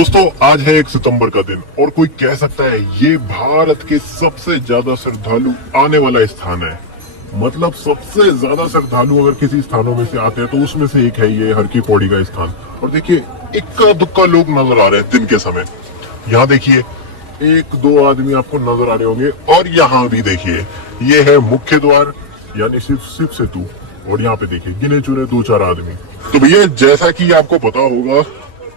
दोस्तों आज है 1 सितंबर का दिन और कोई कह सकता है ये भारत के सबसे ज्यादा श्रद्धालु आने वाला स्थान है। मतलब सबसे ज्यादा श्रद्धालु अगर किसी स्थानों में से आते हैं तो उसमें से एक है ये हर की पौड़ी का स्थान। और देखिए इक्का दुक्का लोग नजर आ रहे हैं दिन के समय। यहाँ देखिए एक दो आदमी आपको नजर आ रहे होंगे और यहाँ भी देखिए ये है मुख्य द्वार यानी शिव सेतु। और यहाँ पे देखिए गिने चुने दो चार आदमी। तो भैया जैसा कि आपको पता होगा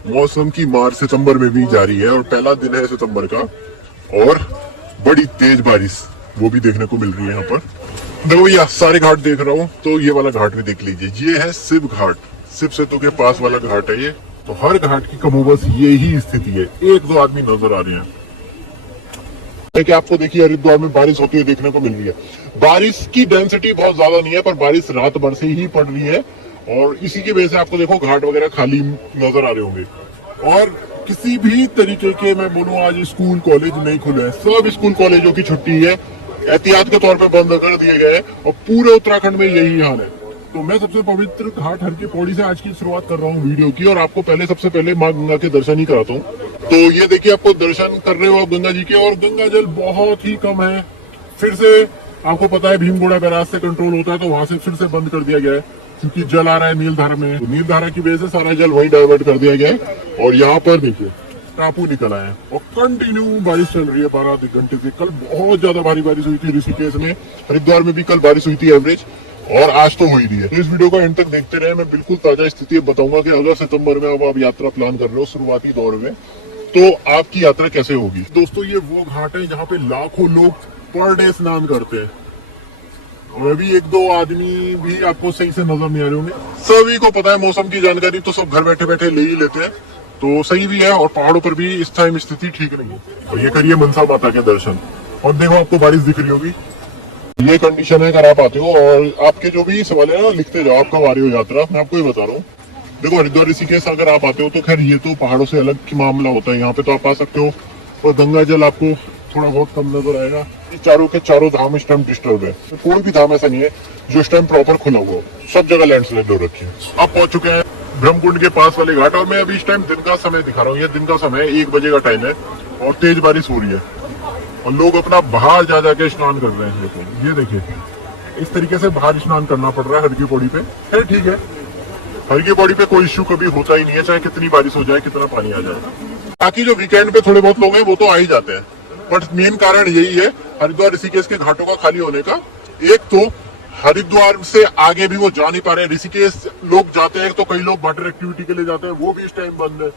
मौसम की मार सितंबर में भी जारी है और पहला दिन है सितंबर का और बड़ी तेज बारिश वो भी देखने को मिल रही है यहाँ पर। देखो भैया सारे घाट देख रहा हूँ तो ये वाला घाट भी देख लीजिए। ये है शिव घाट, शिव सेतु के पास वाला घाट है ये। तो हर घाट की कमोबस यही स्थिति है, एक दो आदमी नजर आ रहे हैं। कि आपको देखिए हरिद्वार में बारिश होती हुई देखने को मिल रही है। बारिश की डेंसिटी बहुत ज्यादा नहीं है पर बारिश रात भर से ही पड़ रही है और इसी की वजह से आपको देखो घाट वगैरह खाली नजर आ रहे होंगे। और किसी भी तरीके के मैं बोलूँ आज स्कूल कॉलेज नहीं खुले हैं, सब स्कूल कॉलेजों की छुट्टी है, एहतियात के तौर पे बंद कर दिए गए हैं और पूरे उत्तराखंड में यही हाल है। तो मैं सबसे पवित्र घाट हर की पौड़ी से आज की शुरुआत कर रहा हूँ वीडियो की और आपको सबसे पहले माँ गंगा के दर्शन ही कराता हूँ। तो ये देखिए आपको दर्शन कर रहे हो आप गंगा जी के और गंगा जल बहुत ही कम है। फिर से आपको पता है भीमगोड़ा बैराज से कंट्रोल होता है तो वहां से फिर से बंद कर दिया गया है क्योंकि जल आ रहा है नीलधारा में। तो नीलधारा की वजह से सारा जल वही डाइवर्ट कर दिया गया है और यहाँ पर देखिए टापू निकल आए और कंटिन्यू बारिश चल रही है 12 घंटे से। कल बहुत ज्यादा भारी बारिश हुई थी ऋषिकेश में, हरिद्वार में भी कल बारिश हुई थी एवरेज और आज तो हो ही रही है। तो इस वीडियो को एंड तक देखते रहे, मैं बिल्कुल ताजा स्थिति बताऊंगा कि अगर सितंबर में अब आप यात्रा प्लान कर रहे हो शुरुआती दौर में तो आपकी यात्रा कैसे होगी। दोस्तों ये वो घाट है जहाँ पे लाखों लोग पर डे स्नान करते हैं और अभी एक दो आदमी भी आपको सही से नजर नहीं आ रहे होंगे। सभी को पता है मौसम की जानकारी तो सब घर बैठे बैठे ले ही लेते हैं तो सही भी है और पहाड़ों पर भी इस टाइम स्थिति ठीक नहीं है। और ये करिए मनसा माता के दर्शन और देखो आपको बारिश दिख रही होगी। ये कंडीशन है अगर आप आते हो और आपके जो भी सवाल है ना लिखते जाओ आप कब आ रहे हो यात्रा। मैं आपको ही बता रहा हूँ देखो हरिद्वार ऋषिकेश अगर आप आते हो तो खैर ये तो पहाड़ों से अलग मामला होता है, यहाँ पे तो आप आ सकते हो और गंगा जल आपको थोड़ा बहुत कम नजर आएगा। ये चारों के चारों धाम इस टाइम डिस्टर्ब है, तो कोई भी धाम ऐसा नहीं है जो इस टाइम प्रॉपर खुला हुआ हो, सब जगह लैंडस्लाइड हो रखी है। अब पहुंच चुके हैं ब्रह्मकुंड के पास वाले घाट और मैं अभी इस टाइम दिन का समय दिखा रहा हूँ। ये दिन का समय 1 बजे का टाइम है और तेज बारिश हो रही है और लोग अपना बाहर जा जाके स्नान कर रहे हैं। ये देखिए इस तरीके से बाहर स्नान करना पड़ रहा है हर की पौड़ी पे। ठीक है हर की पौड़ी पे कोई इश्यू कभी होता ही नहीं है, चाहे कितनी बारिश हो जाए कितना पानी आ जाए। बाकी जो वीकेंड पे थोड़े बहुत लोग हैं वो तो आ ही जाते हैं बट मेन कारण यही है हरिद्वार ऋषिकेश के घाटों का खाली होने का। एक तो हरिद्वार से आगे भी वो जा नहीं पा रहे, ऋषिकेश लोग जाते हैं तो कई लोग वाटर एक्टिविटी के लिए जाते हैं वो भी इस टाइम बंद है,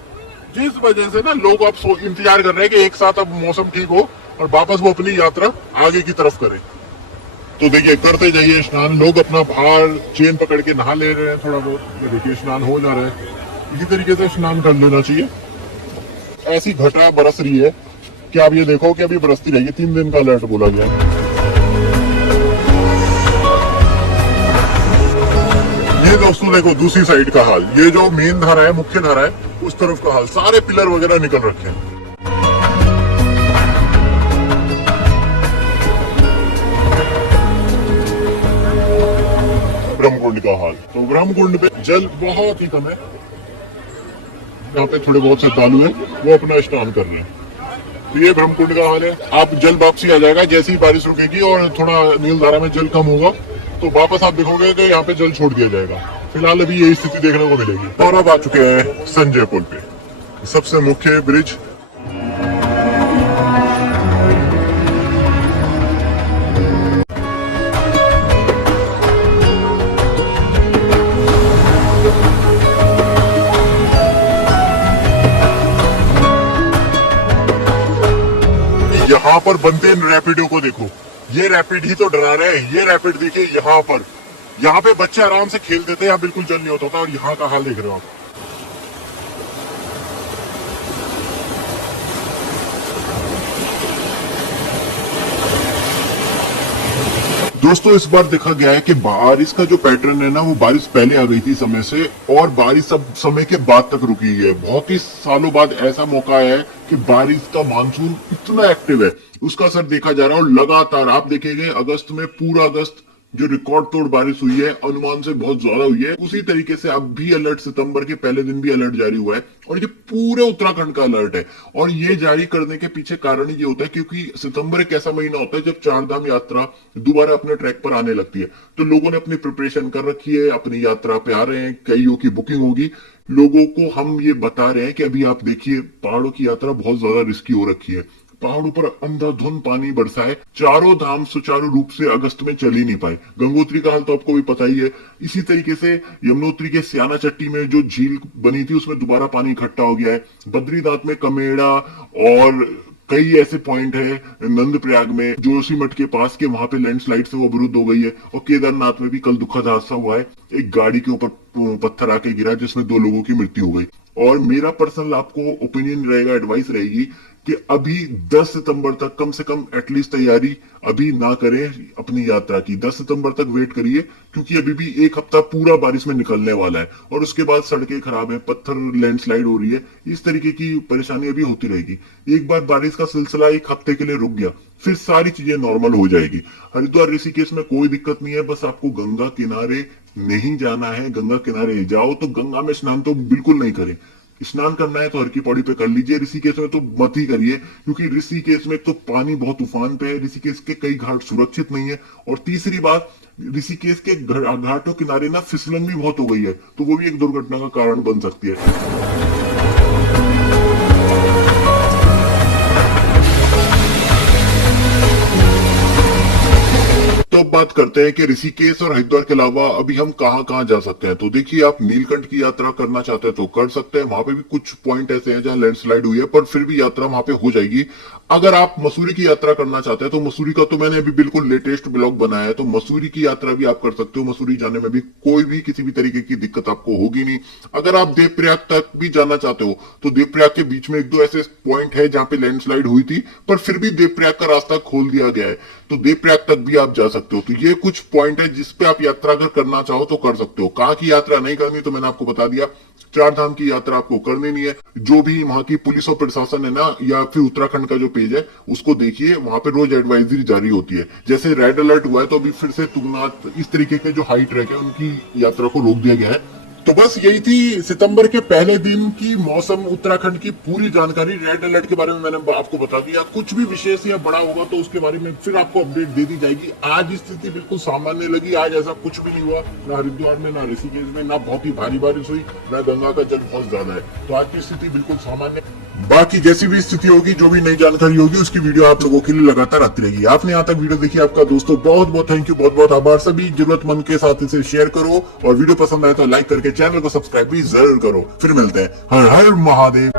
जिस वजह से ना लोग अब इंतजार कर रहे हैं कि एक साथ अब मौसम ठीक हो और वापस वो अपनी यात्रा आगे की तरफ करें। तो देखिए करते जाइए स्नान, लोग अपना बाहर चेन पकड़ के नहा ले रहे हैं थोड़ा बहुत। ये देखिए स्नान हो जा रहा है, इसी तरीके से स्नान कर लेना चाहिए। ऐसी घटा बरस रही है कि आप ये देखो कि अभी बरसती रहेगी, 3 दिन का अलर्ट बोला गया। ये दोस्तों देखो दूसरी साइड का हाल, ये जो मेन धारा है मुख्य धारा है उस तरफ का हाल, सारे पिलर वगैरह निकल रखे हैं। ब्रह्मकुंड का हाल, तो ब्रह्मकुंड पे जल बहुत ही कम है, यहाँ पे थोड़े बहुत श्रद्धालु हैं वो अपना स्नान कर रहे हैं। तो ये ब्रह्मकुंड का हाल है। आप जल वापसी आ जाएगा जैसे ही बारिश रुकेगी और थोड़ा नीलधारा में जल कम होगा तो वापस आप देखोगे कि यहाँ पे जल छोड़ दिया जाएगा। फिलहाल अभी यही स्थिति देखने को मिलेगी। और अब आ चुके हैं संजय पुल पे, सबसे मुख्य ब्रिज। यहाँ पर बनते रैपिडो को देखो, ये रैपिड ही तो डरा रहे हैं। ये रैपिड देखिए यहाँ पे बच्चे आराम से खेलते थे, यहाँ बिल्कुल जल नहीं होता था और यहाँ का हाल देख रहे हो आप। दोस्तों इस बार देखा गया है कि बारिश का जो पैटर्न है ना वो बारिश पहले आ गई थी समय से और बारिश अब समय के बाद तक रुकी है। बहुत ही सालों बाद ऐसा मौका है कि बारिश का मानसून इतना एक्टिव है, उसका असर देखा जा रहा है और लगातार आप देखेंगे अगस्त में पूरा अगस्त जो रिकॉर्ड तोड़ बारिश हुई है, अनुमान से बहुत ज्यादा हुई है। उसी तरीके से अब भी अलर्ट, सितंबर के पहले दिन भी अलर्ट जारी हुआ है और ये पूरे उत्तराखंड का अलर्ट है। और ये जारी करने के पीछे कारण ये होता है क्योंकि सितंबर एक ऐसा महीना होता है जब चारधाम यात्रा दोबारा अपने ट्रैक पर आने लगती है। तो लोगों ने अपनी प्रिपरेशन कर रखी है, अपनी यात्रा पे आ रहे हैं, कईयों की बुकिंग होगी। लोगों को हम ये बता रहे हैं कि अभी आप देखिए, पहाड़ों की यात्रा बहुत ज्यादा रिस्की हो रखी है। पहाड़ों पर अंधाधुंध पानी बरसा है, चारों धाम सुचारू रूप से अगस्त में चल ही नहीं पाए। गंगोत्री का हाल तो आपको भी पता ही है। इसी तरीके से यमुनोत्री के स्याना चट्टी में जो झील बनी थी उसमें दोबारा पानी इकट्ठा हो गया है। बद्रीनाथ में कमेड़ा और कई ऐसे पॉइंट है, नंद प्रयाग में जोशीमठ के पास के, वहां पे लैंडस्लाइड से वो अवरुद्ध हो गई है। और केदारनाथ में भी कल दुखद हादसा हुआ है, एक गाड़ी के ऊपर पत्थर आके गिरा जिसमें 2 लोगों की मृत्यु हो गई। और मेरा पर्सनल आपको ओपिनियन रहेगा, एडवाइस रहेगी कि अभी 10 सितंबर तक कम से कम एटलीस्ट तैयारी अभी ना करें अपनी यात्रा की। 10 सितंबर तक वेट करिए क्योंकि अभी भी एक हफ्ता पूरा बारिश में निकलने वाला है और उसके बाद सड़कें खराब है, पत्थर लैंडस्लाइड हो रही है, इस तरीके की परेशानी अभी होती रहेगी। एक बार बारिश का सिलसिला एक हफ्ते के लिए रुक गया, फिर सारी चीजें नॉर्मल हो जाएगी। हरिद्वार ऋषिकेश में कोई दिक्कत नहीं है, बस आपको गंगा किनारे नहीं जाना है। गंगा किनारे जाओ तो गंगा में स्नान तो बिल्कुल नहीं करें। स्नान करना है तो हर की पौड़ी पे कर लीजिए, ऋषिकेश में तो मत ही करिए क्योंकि ऋषिकेश में तो पानी बहुत उफान पे है। ऋषिकेश के कई घाट सुरक्षित नहीं है। और तीसरी बात, ऋषिकेश के घाटों किनारे ना फिसलन भी बहुत हो गई है, तो वो भी एक दुर्घटना का कारण बन सकती है। तो अब बात करते हैं कि ऋषिकेश और हरिद्वार के अलावा अभी हम कहां कहां जा सकते हैं। तो देखिए, आप नीलकंठ की यात्रा करना चाहते हैं तो कर सकते हैं। वहां पे भी कुछ पॉइंट ऐसे हैं जहां लैंडस्लाइड हुई है, पर फिर भी यात्रा वहां पे हो जाएगी। अगर आप मसूरी की यात्रा करना चाहते हैं तो मसूरी का तो मैंने अभी बिल्कुल लेटेस्ट ब्लॉग बनाया है, तो मसूरी की यात्रा भी आप कर सकते हो। मसूरी जाने में भी कोई भी किसी भी तरीके की दिक्कत आपको होगी नहीं। अगर आप देवप्रयाग तक भी जाना चाहते हो तो देवप्रयाग के बीच में 1-2 ऐसे पॉइंट है जहां पे लैंडस्लाइड हुई थी, पर फिर भी देवप्रयाग का रास्ता खोल दिया गया है, तो देवप्रयाग तक भी आप जा सकते हो। तो ये कुछ पॉइंट है जिसपे आप यात्रा अगर करना चाहो तो कर सकते हो। कहाँ की यात्रा नहीं करनी तो मैंने आपको बता दिया, चारधाम की यात्रा आपको करनी नहीं है। जो भी वहां की पुलिस और प्रशासन है ना, या फिर उत्तराखंड का जो पेज है उसको देखिए, वहां पे रोज एडवाइजरी जारी होती है। जैसे रेड अलर्ट हुआ है तो अभी फिर से तुंगनाथ, इस तरीके के जो हाई ट्रैक है उनकी यात्रा को रोक दिया गया है। तो बस यही थी सितंबर के पहले दिन की मौसम उत्तराखंड की पूरी जानकारी। रेड अलर्ट के बारे में मैंने आपको बता दिया। कुछ भी विशेष या बड़ा होगा तो उसके बारे में फिर आपको अपडेट दे दी जाएगी। आज स्थिति बिल्कुल सामान्य लगी, आज ऐसा कुछ भी नहीं हुआ, ना हरिद्वार में, ना ऋषिकेश में, ना बहुत ही भारी बारिश हुई, ना गंगा का जल बहुत ज्यादा है। तो आज की स्थिति बिल्कुल सामान्य। बाकी जैसी भी स्थिति होगी, जो भी नई जानकारी होगी, उसकी वीडियो आप लोगों के लिए लगातार आती रहेगी। आपने यहाँ तक वीडियो देखी, आपका दोस्तों बहुत बहुत थैंक यू, बहुत बहुत आभार। सभी जरूरतमंद के साथ इसे शेयर करो और वीडियो पसंद आए तो लाइक करके चैनल को सब्सक्राइब भी जरूर करो। फिर मिलते हैं। हर हर महादेव।